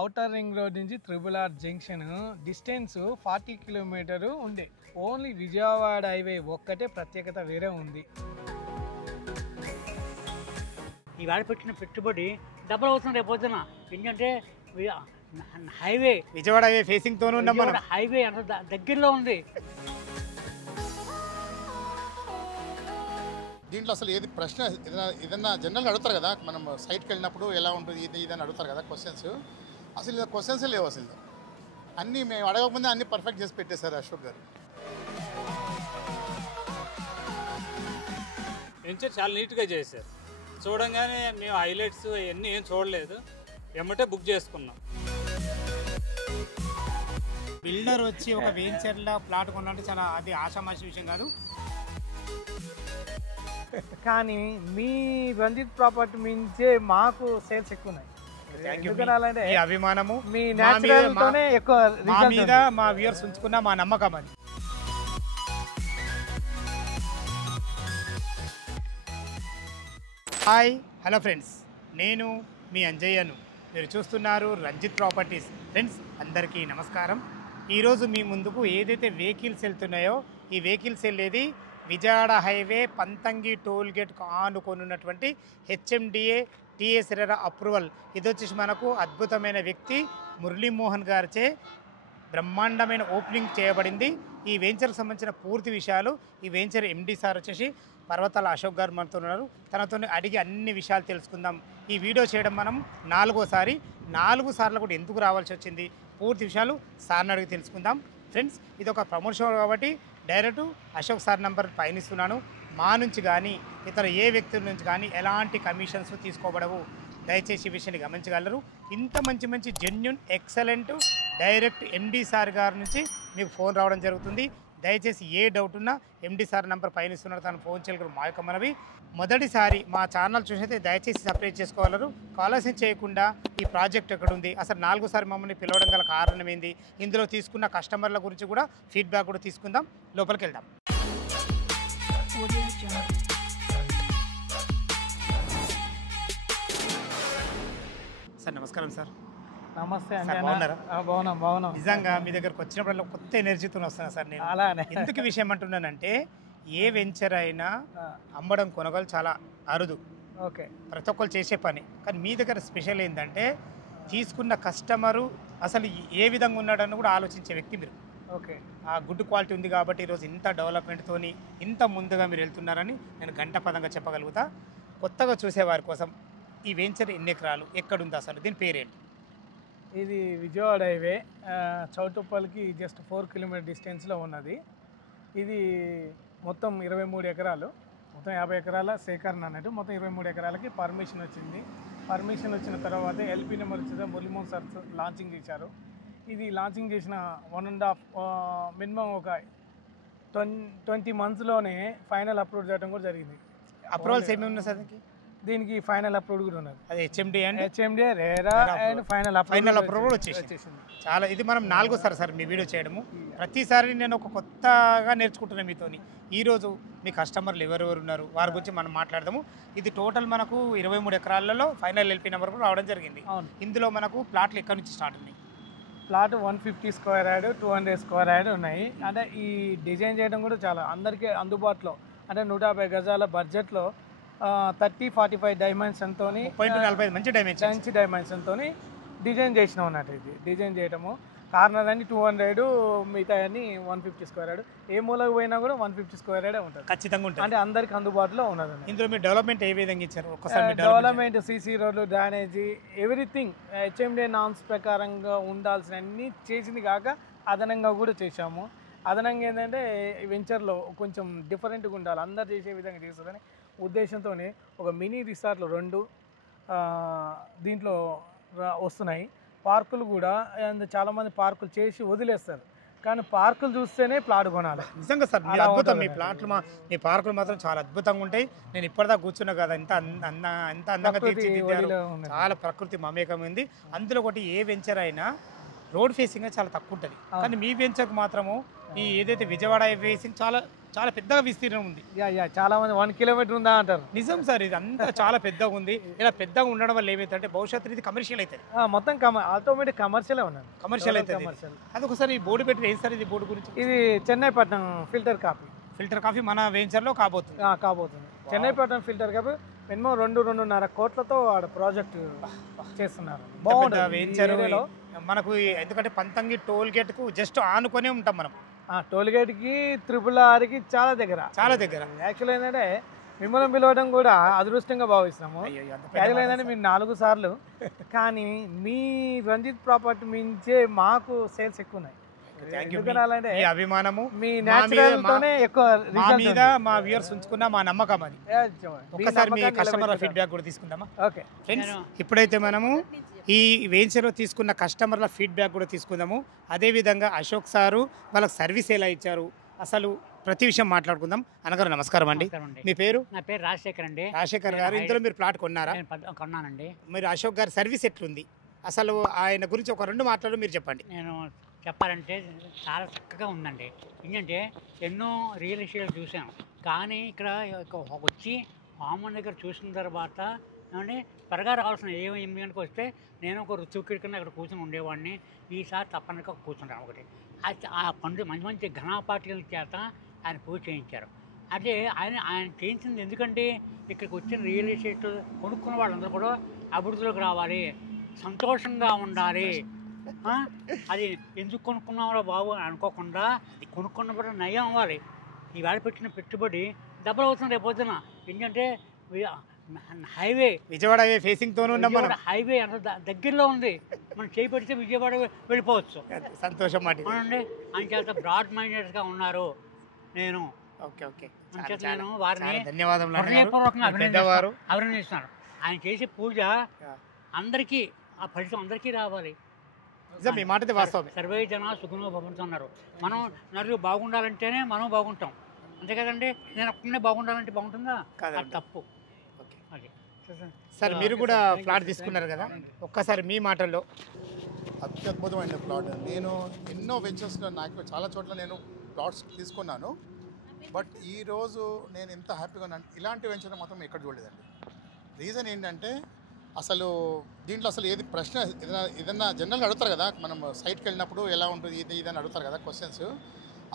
Outer ring road నుంచి triple R junction distance 40 kilometre ఉండే. Only Vijayawada highway ఒక్కటే ప్రత్యేకత వేరే ఉంది. ఈవేళ పెట్టిన పెట్టుబడి డబుల్ అవుతుంది రేపు పొద్దున. ఎందుకంటే హైవే విజయవాడ హైవే ఫేసింగ్ తోనే ఉన్నాం మనం. హైవే అంత దగ్గరలో ఉంది. దీంట్లో అసలు ఏది ప్రశ్న ఏదన్నా జనరల్గా అడుగుతారు కదా, మనం సైట్కి వెళ్ళినప్పుడు ఎలా ఉంటుంది ఇది ఇదని అడుగుతారు కదా క్వశ్చన్స్. అసలు ఇది క్వశ్చన్స్ లేవు. అసలు అన్నీ మేము అడగకముందే అన్నీ పర్ఫెక్ట్ చేసి పెట్టేశారు అశోక్ గారు. వెంచర్ చాలా నీట్గా చేశారు. చూడంగానే మేము హైలైట్స్ అవన్నీ ఏం చూడలేదు, ఎమ్మటే బుక్ చేసుకున్నాం. బిల్డర్ వచ్చి ఒక వెంచర్లో ప్లాట్ కొన్నారంటే చాలా అది ఆషామాషి విషయం కాదు. కానీ మీ రంజిత్ ప్రాపర్టీ మించే మాకు సేల్స్ ఎక్కువ ఉన్నాయి. ఎందుకనాలంటే మీ అభిమానము మీ న్యాచురల్ తోనే ఎక్కువ మా మీద మా వ్యూయర్స్ ఉంచుకున్న మా నమ్మకం అది. హాయ్ హలో ఫ్రెండ్స్, నేను మీ అంజయ్యను. మీరు చూస్తున్నారు రంజిత్ ప్రాపర్టీస్. ఫ్రెండ్స్ అందరికీ నమస్కారం. ఈరోజు మీ ముందుకు ఏదైతే వెహికల్స్ వెళ్తున్నాయో ఈ వెహికల్స్ వెళ్ళేది Vijayawada highway Panthangi toll gate ఆనుకొనున్నటువంటి హెచ్ఎండిఏ టీఎస్ అప్రూవల్. ఇది వచ్చేసి మనకు అద్భుతమైన వ్యక్తి మురళీమోహన్ గారిచే బ్రహ్మాండమైన ఓపెనింగ్ చేయబడింది. ఈ వెంచర్కి సంబంధించిన పూర్తి విషయాలు ఈ వెంచర్ ఎండి సార్ వచ్చేసి పర్వతాల అశోక్ గారు మనతో ఉన్నారు. తనతో అడిగి అన్ని విషయాలు తెలుసుకుందాం. ఈ వీడియో చేయడం మనం 4వ సారి. 4 సార్లు కూడా ఎందుకు రావాల్సి వచ్చింది పూర్తి విషయాలు సార్ని అడిగి తెలుసుకుందాం. ఫ్రెండ్స్ ఇది ఒక ప్రమోషన్ కాబట్టి డైరెక్ట్ అశోక్ సార్ నెంబర్ పైన ఇస్తున్నాను. మా నుంచి కానీ ఇతర ఏ వ్యక్తుల నుంచి కానీ ఎలాంటి కమిషన్స్ తీసుకోబడవు. దయచేసి ఈ విషయాన్ని గమనించగలరు. ఇంత మంచి మంచి genuine excellent direct MD sir గారి నుంచి మీకు ఫోన్ రావడం జరుగుతుంది. దయచేసి ఏ డౌట్ ఉన్నా ఎండి సార్ నెంబర్ పైన ఇస్తున్నారు, తను ఫోన్ చేయగలరు. మా యొక్క మనవి మొదటిసారి మా ఛానల్ చూసినైతే దయచేసి సబ్స్క్రైబ్ చేసుకోగలరు. ఆలస్యం చేయకుండా ఈ ప్రాజెక్ట్ ఎక్కడ ఉంది, అసలు 4వ సారి మమ్మల్ని పిలవడం గల కారణం ఏంది, ఇందులో తీసుకున్న కస్టమర్ల గురించి కూడా ఫీడ్బ్యాక్ కూడా తీసుకుందాం. లోపలికి వెళ్దాం. సార్ నమస్కారం సార్. నమస్తే సార్, బాగున్నారా? బాగున్నాం. నిజంగా మీ దగ్గరకు వచ్చినప్పుడు కొత్త ఎనర్జీతో వస్తున్నా సార్ నేను. అలానే ఎందుకు విషయం అంటున్నానంటే ఏ వెంచర్ అయినా అమ్మడం కొనగలు చాలా అరుదు, ఓకే, ప్రతి ఒక్కరు చేసే పని. కానీ మీ దగ్గర స్పెషల్ ఏంటంటే తీసుకున్న కస్టమరు అసలు ఏ విధంగా ఉన్నాడని కూడా ఆలోచించే వ్యక్తి మీరు. ఓకే, ఆ గుడ్ క్వాలిటీ ఉంది కాబట్టి ఈరోజు ఇంత డెవలప్మెంట్తోని ఇంత ముందుగా మీరు వెళ్తున్నారని నేను గంటపదంగా చెప్పగలుగుతా. కొత్తగా చూసేవారి కోసం ఈ వెంచర్ ఎన్ని ఎకరాలు, ఎక్కడుంది, అసలు దీని పేరేంటి? ఇది విజయవాడ హైవే చౌటుప్పల్కి జస్ట్ 4 కిలోమీటర్ డిస్టెన్స్లో ఉన్నది. ఇది మొత్తం 23 ఎకరాలు, మొత్తం 50 ఎకరాల సేకరణ అన్నట్టు. మొత్తం 23 ఎకరాలకి పర్మిషన్ వచ్చింది. పర్మిషన్ వచ్చిన తర్వాత ఎల్పీ నెంబర్ వచ్చింది, మురళీమోహన్ సార్ లాంచింగ్ చేశారు. ఇది లాంచింగ్ చేసిన 1.5 మినిమం ఒక 20 మంత్స్లోనే ఫైనల్ అప్రూవ్ చేయడం కూడా జరిగింది. అప్రూవల్స్ ఏమేమి ఉన్నాయి సార్ దీనికి ఫైనల్ అప్రూవ్ కూడా ఉన్నది. అది HMD RERA and final approval వచ్చేసింది. చాలా ఇది మనం 4వ సారి సార్ మీ వీడియో చేయడము. ప్రతిసారి నేను ఒక కొత్తగా నేర్చుకుంటున్నాను మీతోని. ఈరోజు మీ కస్టమర్లు ఎవరెవరు ఉన్నారు వారి గురించి మనం మాట్లాడదాము. ఇది టోటల్ మనకు 23 ఎకరాలలో ఫైనల్ ఎల్పీ నెంబర్ కూడా రావడం జరిగింది. ఇందులో మనకు ప్లాట్లు ఎక్కడి నుంచి స్టార్ట్ ఉన్నాయి? Plot 150 square yard, 200 square yard ఉన్నాయి. అంటే ఈ డిజైన్ చేయడం కూడా చాలా అందరికీ అందుబాటులో, అంటే 150 గజాల బడ్జెట్లో 30-45 డైమెన్షన్తో మంచి డైమెన్షన్తో డిజైన్ చేసినాం అన్నట్టు. ఇది డిజైన్ చేయడము కార్నర్ అన్ని 200, మిగతా అన్ని 150 స్క్వేర్ యార్డ్. ఏ మూలకు పోయినా కూడా 150 స్క్వేర్ యార్డ్ ఉంటుంది, ఖచ్చితంగా ఉంటుంది. అంటే అందరికి అందుబాటులో ఉన్నది. ఇందులో మీరు డెవలప్మెంట్ ఏ విధంగా ఇచ్చారు? డెవలప్మెంట్ సీసీ రోడ్లు, డ్రైనేజీ, ఎవ్రీథింగ్ హెచ్ఎండి నామ్స్ ప్రకారంగా ఉండాల్సిన అన్ని చేసింది కాక అదనంగా కూడా చేశాము. అదనంగా ఏంటంటే వెంచర్లో కొంచెం డిఫరెంట్గా ఉండాలి, అందరు చేసే విధంగా చేస్తుందని ఉద్దేశంతో ఒక మినీ రిసార్ట్లు 2 దీంట్లో వస్తున్నాయి. పార్కులు కూడా చాలామంది పార్కులు చేసి వదిలేస్తారు, కానీ పార్కులు చూస్తేనే ప్లాట్ కొనాలి. నిజంగా సార్ మీరు అద్భుతం. మీ ప్లాట్లు మీ పార్కులు మాత్రం చాలా అద్భుతంగా ఉంటాయి. నేను ఇప్పటిదాకా కూర్చున్నా కదా, ఎంత అందంగా తీర్చిదిద్దారు. చాలా ప్రకృతి మమేకం ఉంది. అందులో ఒకటి ఏ వెంచర్ అయినా రోడ్ ఫేసింగ్ చాలా తక్కువ ఉంటుంది. కానీ మీ వెంచర్కి మాత్రము ఈ ఏదైతే విజయవాడ ఫేసింగ్ చాలా చాలా పెద్దగా విస్తీర్ణం ఉంది. చాలా మంది 1 కిలోమీటర్ ఉందా అంటారు. నిజం సార్, ఇది అంతా చాలా పెద్దగా ఉంది. ఇలా పెద్దగా ఉండడం వల్ల ఏమైతే భవిష్యత్తు ఇది కమర్షియల్ అవుతుంది. మొత్తం ఆటోమేటిక్ కమర్షియల్ ఉన్నది. కమర్షియల్ అవుతుంది. అది ఒకసారి బోర్డు పెట్టి ఏం సార్ ఇది బోర్డు గురించి? ఇది చెన్నైపట్నం ఫిల్టర్ కాఫీ. ఫిల్టర్ కాఫీ మన వెంచర్లో కాబోతుంది. చెన్నైపట్నం ఫిల్టర్ కాఫీ మినిమం 2-2.5 కోట్లతో ఆడ ప్రాజెక్ట్ చేస్తున్నారు. వెంచర్ మనకు ఎందుకంటే పంతంగి టోల్ గేట్ కు జస్ట్ ఆనుకొనే ఉంటాం మనం. టోల్ గేట్ కి RRRకి చాలా దగ్గర. యాక్చువల్ ఏంటంటే మిమ్మల్ని పిలవడం కూడా అదృష్టంగా భావిస్తున్నాము. యాక్చువల్ ఏంటంటే మీరు 4 సార్లు, కానీ మీ రంజిత్ ప్రాపర్టీ మించే మాకు సేల్స్ ఎక్కువ ఉన్నాయి. అభిమానము మీ నేచురల్తోనే ఎక్కువ మా మీద మా వ్యూవర్స్ ఉంచుకున్న మా నమ్మకం అది. ఒకసారి మీ కస్టమర్ ఫీడ్బ్యాక్ కూడా తీసుకుందామా? ఓకే ఫ్రెండ్స్, ఇప్పుడైతే మనము ఈ వెంచర్లో తీసుకున్న కస్టమర్ల ఫీడ్బ్యాక్ కూడా తీసుకుందాము. అదేవిధంగా అశోక్ సారు వాళ్ళకి సర్వీస్ ఎలా ఇచ్చారు అసలు ప్రతి విషయం మాట్లాడుకుందాం. అనగారు నమస్కారం అండి. మీ పేరు? నా పేరు రాజశేఖర్ అండి. రాజశేఖర్ గారు, ఇందులో మీరు ప్లాట్ కొన్నారా? కొన్నానండి. మీరు అశోక్ గారి సర్వీస్ ఎట్లుంది అసలు ఆయన గురించి ఒక 2 మాటలు మీరు చెప్పండి. నేను చెప్పాలంటే చాలా చక్కగా ఉందండి. ఎందుకంటే ఎన్నో రియల్ ఎస్టేట్ చూసాను, కానీ ఇక్కడ వచ్చి కామన్ దగ్గర చూసిన తర్వాత ఏమంటే త్వరగా రావాల్సిన 8 గంటలకు వస్తే నేను ఒక రుచి కింద అక్కడ కూర్చొని ఉండేవాడిని. ఈసారి తప్పనిక కూర్చుంటాను ఒకటి. ఆ పండు మంచి మంచి ఘనపాటికల చేత ఆయన పూజ చేయించారు. అదే ఆయన చేయించింది ఎందుకంటే ఇక్కడికి వచ్చిన రియల్ ఎస్టేట్ కొనుక్కున్న వాళ్ళందరూ కూడా అభివృద్ధిలోకి రావాలి, సంతోషంగా ఉండాలి. అది ఎందుకు కొనుక్కున్నామో బాబు అని అనుకోకుండా కొనుక్కున్నప్పుడు నయం అవ్వాలి. ఈవేళ పెట్టిన పెట్టుబడి డబుల్ అవుతుంది రేపు పొద్దున. ఎందుకంటే హైవే విజయవాడ ఫేసింగ్ తోనే ఉన్నాం మనం. హైవే అంత దగ్గరలో ఉంది. మనం చేయి పెడితే విజయవాడ వెళ్ళిపోవచ్చు. సంతోషం మాట అవునండి. ఆయన చేత బ్రాడ్ మైండెడ్గా ఉన్నారు. నేను నేను వారిని హృదయపూర్వకంగా అభినందిస్తున్నాను. ఆయన చేసే పూజ అందరికీ ఆ ఫలితం అందరికీ రావాలి. మీ మాట వాస్తవం. సర్వే జన సుఖంగా భవంతున్నారు. మనం నలుగురు బాగుండాలంటేనే మనం బాగుంటాం, అంతే కదండి. నేను ఒక్కనే బాగుండాలంటే బాగుంటుందా? అది తప్పు. సార్, మీరు కూడా ప్లాట్ తీసుకున్నారు కదా, ఒక్కసారి మీ మాటల్లో. అత్యద్భుతమైన ప్లాట్. నేను ఎన్నో వెంచర్స్లో నాకు చాలా చోట్ల నేను ప్లాట్స్ తీసుకున్నాను. బట్ ఈరోజు నేను ఎంత హ్యాపీగా ఉన్నాను, ఇలాంటి వెంచర్ మాత్రం ఎక్కడ చూడలేదండి. రీజన్ ఏంటంటే అసలు దీంట్లో అసలు ఏది ప్రశ్న ఏదన్నా జనరల్గా అడుగుతారు కదా, మనం సైట్కి వెళ్ళినప్పుడు ఎలా ఉంటుంది ఇదని అడుగుతారు కదా క్వశ్చన్స్.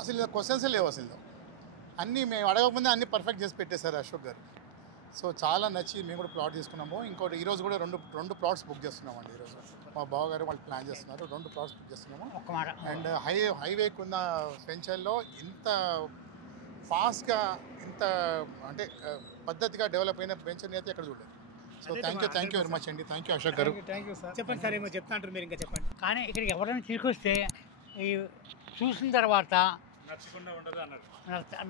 అసలు ఇలా క్వశ్చన్సే లేవు. అసలు అన్నీ మేము అడగకముందే అన్నీ పర్ఫెక్ట్ చేసి పెట్టేశారు అశోక్ గారు. సో చాలా నచ్చి మేము కూడా ప్లాట్ తీసుకున్నాము. ఇంకోటి ఈరోజు కూడా రెండు ప్లాట్స్ బుక్ చేస్తున్నామండి. ఈరోజు మా బావగారు వాళ్ళు ప్లాన్ చేస్తున్నారు, 2 ప్లాట్స్ బుక్ చేస్తున్నాము. అండ్ హైవేకి ఉన్న వెంచర్లో ఇంత ఫాస్ట్గా ఇంత అంటే పద్ధతిగా డెవలప్ అయిన వెంచర్ని అయితే ఎక్కడ చూడలేదు. So thank you very much అండి. Thank you Ashok garu. చెప్పండి సార్, ఏమో చెప్తా అంటారు, మీరు ఇంకా చెప్పండి. కానీ ఇక్కడికి ఎవరైనా తీసుకొస్తే ఈ చూసిన తర్వాత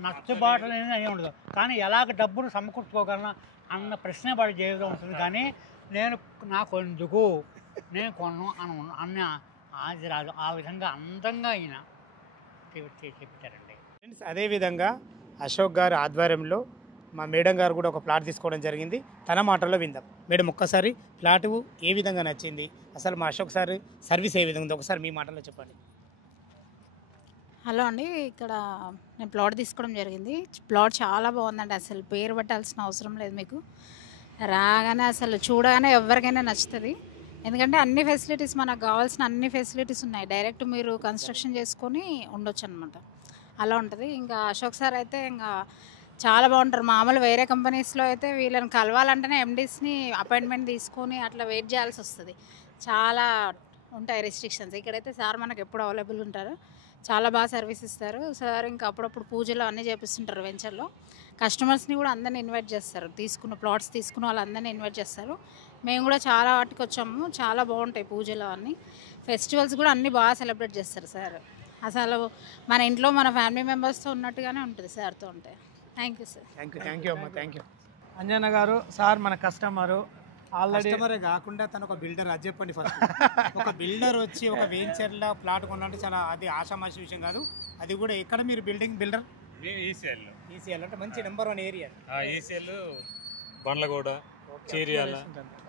నచ్చబాటు అనేది అనే ఉండదు. కానీ ఎలాగ డబ్బును సమకూర్చుకోగలనా అన్న ప్రశ్న వాడి జీవితం ఉంటుంది. కానీ నాకు ఎందుకు నేను కొను అన్న ఆది రాదు. ఆ విధంగా అందంగా అయిన చెప్తారండి. ఫ్రెండ్స్, అదేవిధంగా అశోక్ గారి ఆధ్వర్యంలో మా మేడం గారు కూడా ఒక ప్లాట్ తీసుకోవడం జరిగింది. తన మాటల్లో విందాం. మేడం, ఒక్కసారి ప్లాటు ఏ విధంగా నచ్చింది, అసలు మా అశోక్ సార్ సర్వీస్ ఏ విధంగా ఉంది, ఒకసారి మీ మాటల్లో చెప్పండి. హలో అండి, ఇక్కడ నేను ప్లాట్ తీసుకోవడం జరిగింది. ప్లాట్ చాలా బాగుందండి. అసలు పేరు పెట్టాల్సిన అవసరం లేదు. మీకు రాగానే అసలు చూడగానే ఎవరికైనా నచ్చుతుంది. ఎందుకంటే అన్ని ఫెసిలిటీస్, మనకు కావాల్సిన అన్ని ఫెసిలిటీస్ ఉన్నాయి. డైరెక్ట్ మీరు కన్స్ట్రక్షన్ చేసుకొని ఉండొచ్చు అనమాట. అలా ఉంటుంది. ఇంకా అశోక్ సార్ అయితే ఇంకా చాలా బాగుంటారు. మామూలు వేరే కంపెనీస్లో అయితే వీళ్ళని కలవాలంటేనే ఎండీస్ని అపాయింట్మెంట్ తీసుకొని అట్లా వెయిట్ చేయాల్సి వస్తుంది. చాలా ఉంటాయి రెస్ట్రిక్షన్స్. ఇక్కడైతే సార్ మనకు ఎప్పుడు అవైలబుల్ ఉంటారు. చాలా బాగా సర్వీస్ ఇస్తారు సార్. ఇంకా అప్పుడప్పుడు పూజలు అన్నీ చేపిస్తుంటారు వెంచర్లో. కస్టమర్స్ని కూడా అందరినీ ఇన్వైట్ చేస్తారు. ప్లాట్స్ తీసుకున్న వాళ్ళందరినీ ఇన్వైట్ చేస్తారు. మేము కూడా చాలా వాటికి వచ్చాము. చాలా బాగుంటాయి పూజలు అన్నీ. ఫెస్టివల్స్ కూడా అన్నీ బాగా సెలబ్రేట్ చేస్తారు సార్. అసలు మన ఇంట్లో మన ఫ్యామిలీ మెంబర్స్తో ఉన్నట్టుగానే ఉంటుంది సార్తో ఉంటే. Thank you sir. Thank you అమ్మా. Thank you. అంజన్న గారు, సార్ మన కస్టమరు. ఆల్రెడీ కస్టమరే కాకుండా తను ఒక బిల్డర్. అది చెప్పండి ఫస్ట్. ఒక బిల్డర్ వచ్చి ఒక వెంచర్లో ప్లాట్ కొనాలంటే చాలా అది ఆషామాషి విషయం కాదు. అది కూడా ఎక్కడ మీరు బిల్డర్? ఈసీఎల్ అంటే మంచి number 1 area. ECL, Bandlaguda, Cheeriyala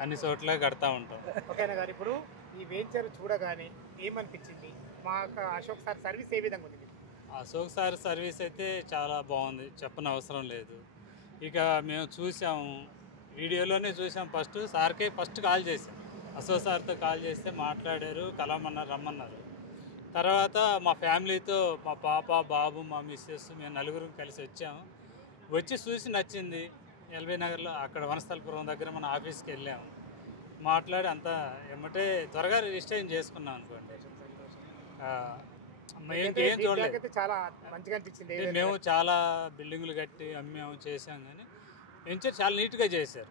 అన్ని చోట్ల కడతా ఉంటాం. ఓకేనా గారు? ఇప్పుడు ఈ వెంచర్ చూడగానే ఏమనిపించింది? మా అశోక్ సార్ సర్వీస్ ఏ విధంగా ఉంది? అశోక్ సార్ సర్వీస్ అయితే చాలా బాగుంది, చెప్పని అవసరం లేదు. ఇక మేము చూసాము, వీడియోలోనే చూసాం. ఫస్ట్ కాల్ చేశాం, అశోక్ సార్తో కాల్ చేస్తే మాట్లాడారు, కలవమన్నారు, రమ్మన్నారు. తర్వాత మా ఫ్యామిలీతో మా పాప, బాబు, మా మిస్సెస్ మేము నలుగురు కలిసి వచ్చాము. వచ్చి చూసి నచ్చింది. ఎల్బీ నగర్లో అక్కడ వనస్థలపురం దగ్గర మన ఆఫీస్కి వెళ్ళాము, మాట్లాడి అంతా ఎమ్మటే త్వరగా రిజిస్ట్రేషన్ చేసుకున్నాం అనుకోండి. ఇంకేం చూడలేదు. చాలా మంచిగా అనిపించింది. మేము చాలా బిల్డింగులు కట్టి అమ్మాము, చేసాం. కానీ వెంచర్ చాలా నీట్గా చేశారు.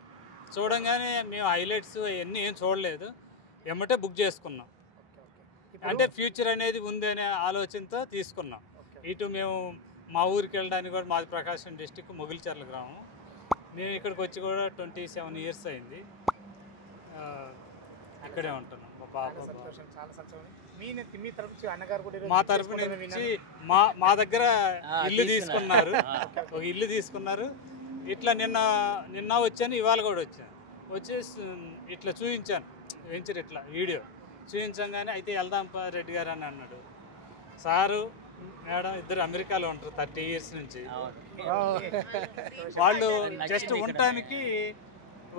చూడంగానే మేము హైలైట్స్ అవన్నీ ఏం చూడలేదు, ఎమ్మటే బుక్ చేసుకున్నాం. అంటే ఫ్యూచర్ అనేది ఉంది అనే ఆలోచనతో తీసుకున్నాం. ఇటు మేము మా ఊరికి వెళ్ళడానికి కూడా, మాది ప్రకాశం డిస్టిక్ మొగిలిచర్ల గ్రామం. మేము ఇక్కడికి వచ్చి కూడా 27 ఇయర్స్ అయింది. ఇక్కడే ఉంటున్నాం. మా పాప, చాలా సంతోషం. మీ తరపు నుంచి అన్నగారు కూడా మా తరపు నుంచి మా దగ్గర ఇల్లు తీసుకున్నారు, ఒక ఇల్లు తీసుకున్నారు. ఇట్లా నిన్న వచ్చాను, ఇవాళ కూడా వచ్చేసి ఇట్లా చూపించాను వెంచర్, ఇట్లా వీడియో చూపించంగానే అయితే వెళ్దాం రెడ్డి గారు అని అన్నాడు. సారు మేడం ఇద్దరు అమెరికాలో ఉంటారు 30 ఇయర్స్ నుంచి. వాళ్ళు జస్ట్ ఉండటానికి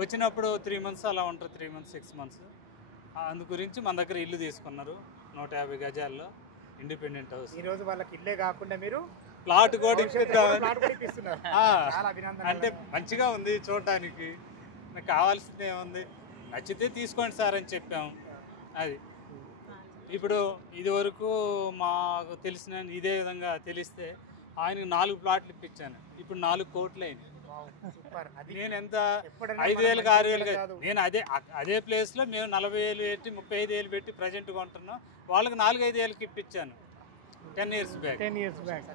వచ్చినప్పుడు 3 months అలా ఉంటారు, 3 months 6 months. అందు గురించి మన దగ్గర ఇల్లు తీసుకున్నారు 150 గజాల్లో, ఇండిపెండెంట్ హౌస్. ఈ రోజు వాళ్ళకి ఇల్లే కాకుండా మీరు ప్లాట్ కూడా ఇస్తున్నారు. అంటే మంచిగా ఉంది చూడడానికి. నాకు కావాల్సింది ఏముంది, నచ్చితే తీసుకోండి సార్ అని చెప్పాము. అది ఇప్పుడు ఇది వరకు మాకు తెలిసిన ఇదే విధంగా తెలిస్తే ఆయనకు 4 ప్లాట్లు ఇప్పించాను. ఇప్పుడు 4 కోట్లు అయింది. నేను ఎంత 5,000 6,000 నేను అదే ప్లేస్లో మేము 40,000 పెట్టి 35,000 పెట్టి ప్రజెంట్ కొంటున్నాం. వాళ్ళకి 4-5 ఏళ్ళకి ఇప్పించాను 10 years బ్యాక్.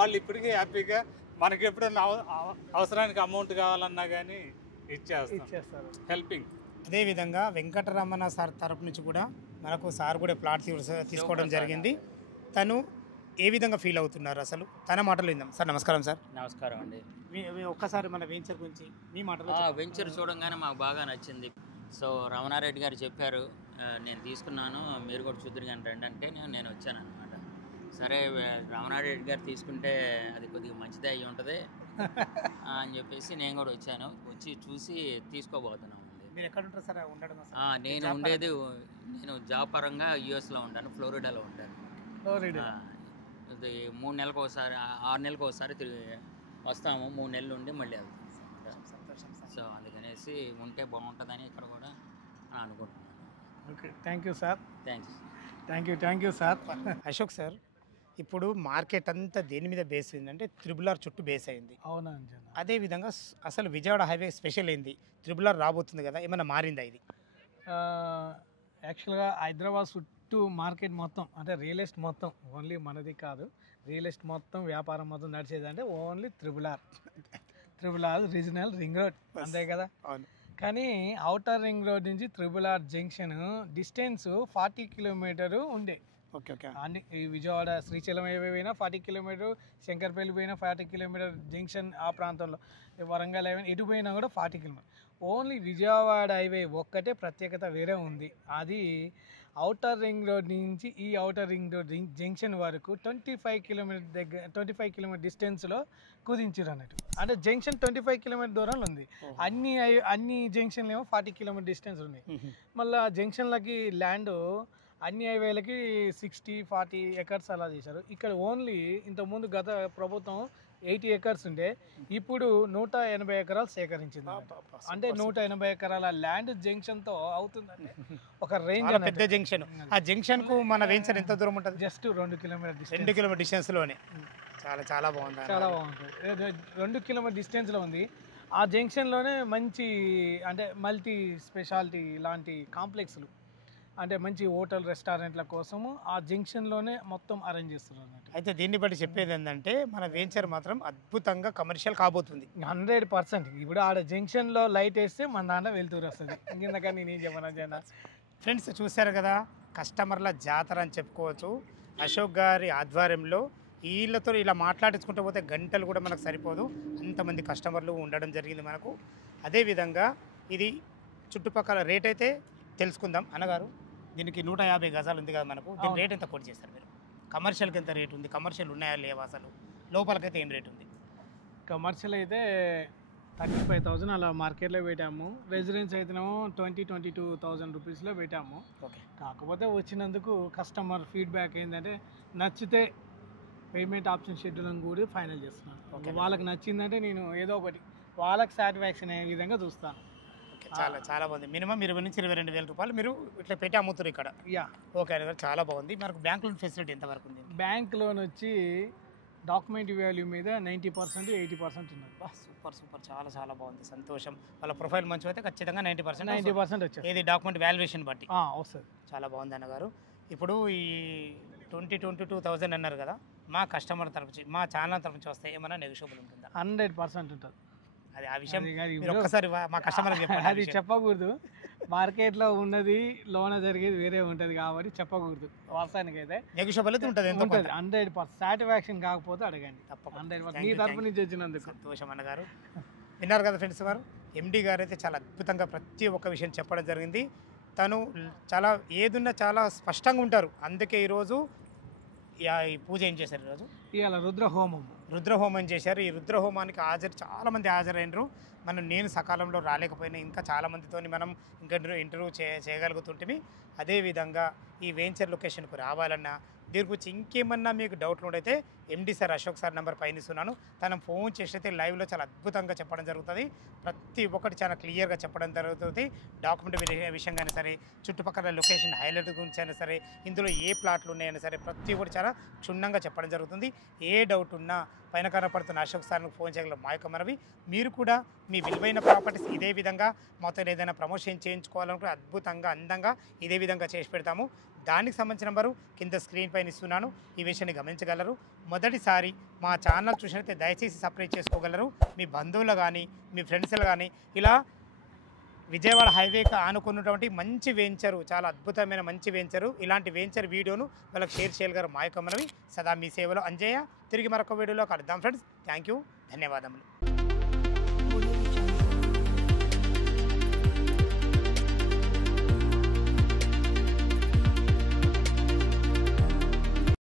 వాళ్ళు ఇప్పటికీ హ్యాపీగా, మనకి ఎప్పుడన్నా అవసరానికి అమౌంట్ కావాలన్నా కానీ ఇచ్చేస్తారు, హెల్పింగ్. అదేవిధంగా వెంకటరమణ సార్ తరపు నుంచి కూడా మనకు సార్ కూడా ప్లాట్ తీసుకోవడం జరిగింది. తను ఏ విధంగా ఫీల్ అవుతున్నారు అసలు తన మాటలు విందాం. సార్ నమస్కారం. సార్ నమస్కారం అండి. ఒక్కసారి మన వెంచర్ గురించి మీ మాటలు. వెంచర్ చూడంగానే మాకు బాగా నచ్చింది. సో రమణారెడ్డి గారు చెప్పారు, నేను తీసుకున్నాను, మీరు కూడా చూద్దరు కానీ రండి అంటే నేను వచ్చాను అనమాట. సరే రమణారెడ్డి గారు తీసుకుంటే అది కొద్దిగా మంచిదే అయ్యి ఉంటుంది అని చెప్పేసి నేను కూడా వచ్చాను. వచ్చి చూసి తీసుకోబోతున్నాం. మీరు ఎక్కడ ఉంటారు సార్? ఉండడం నేను ఉండేది, నేను జాబ్ పరంగా యూఎస్లో ఉంటాను, ఫ్లోరిడాలో ఉంటాను. ఇది 3 నెలలకు ఒకసారి 6 నెలలకు ఒకసారి వస్తాము. 3 నెలలు ఉండి మళ్ళీ వెళ్తాం. సో అందుకనేసి ఉంటే బాగుంటుందని ఇక్కడ కూడా అనుకుంటున్నాను. Okay, thank you sir. Thank you sir. Ashok sir, ఇప్పుడు మార్కెట్ అంతా దేని మీద బేస్ అయిందంటే త్రిబుల్ చుట్టూ బేస్ అయింది. అవునండి. అదేవిధంగా అసలు విజయవాడ హైవే స్పెషల్ అయింది, త్రిబుల్ రాబోతుంది కదా, ఏమైనా మారిందా ఇది? యాక్చువల్గా హైదరాబాద్ చుట్టూ మార్కెట్ మొత్తం, అంటే రియల్ ఎస్టేట్ మొత్తం, ఓన్లీ మనది కాదు, రియల్ ఎస్టేట్ మొత్తం వ్యాపారం మొత్తం నడిచేది అంటే only triple R regional ring road, అంతే కదా. అవును. కానీ అవుటర్ రింగ్ రోడ్ నుంచి triple R junction distance 40 kilometre ఉండే. Okay okay. అన్ని ఈ విజయవాడ శ్రీశైలం హైవే పోయినా 40 కిలోమీటర్, శంకర్పల్లి పోయినా 40 కిలోమీటర్, జంక్షన్ ఆ ప్రాంతంలో వరంగల్ హైవే ఎటు పోయినా కూడా 40 కిలోమీటర్. ఓన్లీ విజయవాడ హైవే ఒక్కటే ప్రత్యేకత వేరే ఉంది. అది అవుటర్ రింగ్ రోడ్ నుంచి ఈ అవుటర్ రింగ్ రోడ్ జంక్షన్ వరకు 25 కిలోమీటర్ డిస్టెన్స్లో కుదించారు అన్నట్టు. అంటే జంక్షన్ 25 కిలోమీటర్ దూరంలో ఉంది. అన్ని జంక్షన్లు ఏమో 40 కిలోమీటర్ డిస్టెన్స్ ఉన్నాయి. మళ్ళీ జంక్షన్లకి ల్యాండ్ అన్ని హైవేలకి 60-40 ఎకర్స్ అలా చేశారు. ఇక్కడ ఓన్లీ ఇంతకుముందు గత ప్రభుత్వం 80 ఎకర్స్ ఉండే, ఇప్పుడు 180 ఎకరాలు సేకరించింది. అంటే 180 ఎకరాల ల్యాండ్ జంక్షన్తో అవుతుందంటే ఒక రేంజ్ పెద్ద జంక్షన్. ఆ జంక్షన్కు మన వెంచర్ ఎంత దూరం ఉంటుంది? జస్ట్ 2 కిలోమీటర్ 2 కిలోమీటర్ డిస్టెన్స్లోనే. చాలా బాగుంది. చాలా బాగుంటుంది. 2 కిలోమీటర్ డిస్టెన్స్లో ఉంది. ఆ జంక్షన్లోనే మంచి, అంటే మల్టీ స్పెషాలిటీ లాంటి కాంప్లెక్స్లు, అంటే మంచి హోటల్ రెస్టారెంట్ల కోసము ఆ జంక్షన్లోనే మొత్తం అరేంజ్ చేస్తున్నారు అన్నట్టు. అయితే దీన్ని బట్టి చెప్పేది ఏంటంటే మన వెంచర్ మాత్రం అద్భుతంగా కమర్షియల్ కాబోతుంది 100%. ఇప్పుడు ఆడ జంక్షన్లో లైట్ వేస్తే మన దాంట్లో వెళ్తూరు వస్తుంది. ఇంకెందుకని నేను చెప్పను జన. ఫ్రెండ్స్ చూశారు కదా, కస్టమర్ల జాతర అని చెప్పుకోవచ్చు. అశోక్ గారి ఆధ్వర్యంలో వీళ్ళతో ఇలా మాట్లాడించుకుంటూ పోతే గంటలు కూడా మనకు సరిపోదు, అంతమంది కస్టమర్లు ఉండడం జరిగింది మనకు. అదేవిధంగా ఇది చుట్టుపక్కల రేట్ అయితే తెలుసుకుందాం. అన్నగారు దీనికి 150 గజాలు ఉంది కదా మనకు, దీని అవును. రేట్ ఎంత కోట్ చేస్తారు మీరు? కమర్షియల్కి ఎంత రేట్ ఉంది? కమర్షియల్ ఉన్నాయా లేవా అసలు? లోపలకైతే ఏం రేట్ ఉంది? కమర్షియల్ అయితే 35,000 అలా మార్కెట్లో పెట్టాము. రెసిడెన్స్ అయితేనేమో 22,000 రూపీస్లో పెట్టాము. ఓకే. కాకపోతే వచ్చినందుకు కస్టమర్ ఫీడ్బ్యాక్ ఏంటంటే నచ్చితే పేమెంట్ ఆప్షన్ షెడ్యూల్ అని కూడా ఫైనల్ చేస్తున్నాను. ఓకే. వాళ్ళకి నచ్చిందంటే నేను ఏదో ఒకటి వాళ్ళకి సాటిస్ఫాక్షన్ అయ్యే విధంగా చూస్తాను. ఓకే, చాలా చాలా బాగుంది. మినిమం 20 నుంచి 22,000 రూపాయలు మీరు ఇట్లా పెట్టి అమ్ముతారు ఇక్కడ. యా. ఓకే అన్నగారు, చాలా బాగుంది. మనకు బ్యాంక్ లోన్ ఫెసిలిటీ ఎంతవరకు ఉంది? బ్యాంక్ లోన్ వచ్చి డాక్యుమెంట్ వాల్యూ మీద 90% 80% ఉన్నది. సూపర్ సూపర్, చాలా చాలా బాగుంది, సంతోషం. వాళ్ళ ప్రొఫైల్ మంచిగా అయితే ఖచ్చితంగా 90% 90% వచ్చేది. ఏది డాక్యుమెంట్ వాల్యుయేషన్ బట్టి వస్తుంది. చాలా బాగుంది అన్నగారు. ఇప్పుడు ఈ 22,000 అన్నారు కదా, మా కస్టమర్ తరఫు నుంచి, మా ఛానల్ తరఫు నుంచి వస్తే ఏమైనా నెగోషియబుల్ ఉంటుందా? 100% ఉంటుంది. అది ఆ విషయం అది మీరు ఒక్కసారి మా కస్టమర్ చెప్పండి. అది చెప్పకూడదు. మార్కెట్లో ఉన్నది లోన జరిగేది వేరే ఉంటుంది కాబట్టి చెప్పకూడదు. వాస్తవానికి అయితే నెగోషియబుల్ అయితే ఉంటుంది, ఎంత ఉంటుంది. 100% సాటిస్ఫాక్షన్ కాకపోతే అడగండి. తప్పకుండా. 100% నీ తరపు నుంచి వచ్చినందుకు సంతోషం అన్నగారు. విన్నారు కదా ఫ్రెండ్స్, వారు ఎండి గారు అయితే చాలా అద్భుతంగా ప్రతి ఒక్క విషయం చెప్పడం జరిగింది. తను చాలా ఏదున్నా చాలా స్పష్టంగా ఉంటారు. అందుకే ఈరోజు ఈ పూజ ఏం చేశారు? ఈరోజు ఇవాళ రుద్రహోమం రుద్రహోమం చేశారు. ఈ రుద్రహోమానికి చాలామంది హాజరైనరు. నేను సకాలంలో రాలేకపోయినా ఇంకా చాలామందితో మనం ఇంకా ఇంటర్వ్యూ చేయగలుగుతుంటే, అదేవిధంగా ఈ వెంచర్ లొకేషన్కు రావాలన్నా దీని గురించి ఇంకేమన్నా మీకు డౌట్లు ఉండైతే MD sir Ashok sir number పైన ఇస్తున్నాను. తను ఫోన్ చేసి లైవ్లో చాలా అద్భుతంగా చెప్పడం జరుగుతుంది. ప్రతి ఒక్కటి చాలా క్లియర్గా చెప్పడం జరుగుతుంది. డాక్యుమెంట్ విషయం కానీ సరే, చుట్టుపక్కల లొకేషన్ హైలైట్ గురించి అయినా సరే, ఇందులో ఏ ప్లాట్లు ఉన్నాయైనా సరే, ప్రతి ఒక్కటి చాలా క్షుణ్ణంగా చెప్పడం జరుగుతుంది. ఏ డౌట్ ఉన్నా పైన కనపడుతున్న అశోక్ సార్ను ఫోన్ చేయగల మా యొక్క మనవి. మీరు కూడా మీ విలువైన ప్రాపర్టీస్ ఇదే విధంగా మాతో ఏదైనా ప్రమోషన్ చేయించుకోవాలనుకుంటే అద్భుతంగా అందంగా ఇదే విధంగా చేసి పెడతాము. దానికి సంబంధించిన నెంబరు కింద స్క్రీన్ పైన ఇస్తున్నాను. ఈ విషయాన్ని గమనించగలరు. మొదటిసారి మా ఛానల్ చూసినట్లయితే దయచేసి సబ్స్క్రైబ్ చేసుకోగలరు. మీ బంధువులు కానీ మీ ఫ్రెండ్స్లు కానీ ఇలా విజయవాడ హైవేకి ఆనుకున్నటువంటి మంచి వెంచరు, చాలా అద్భుతమైన మంచి వెంచరు, ఇలాంటి వెంచర్ వీడియోను వాళ్ళకి షేర్ చేయగలరు. మా యొక్క మనవి. సదా మీ సేవలో అంజయ్య. తిరిగి మరొక వీడియోలో కలుద్దాం ఫ్రెండ్స్. థ్యాంక్ యూ, ధన్యవాదములు.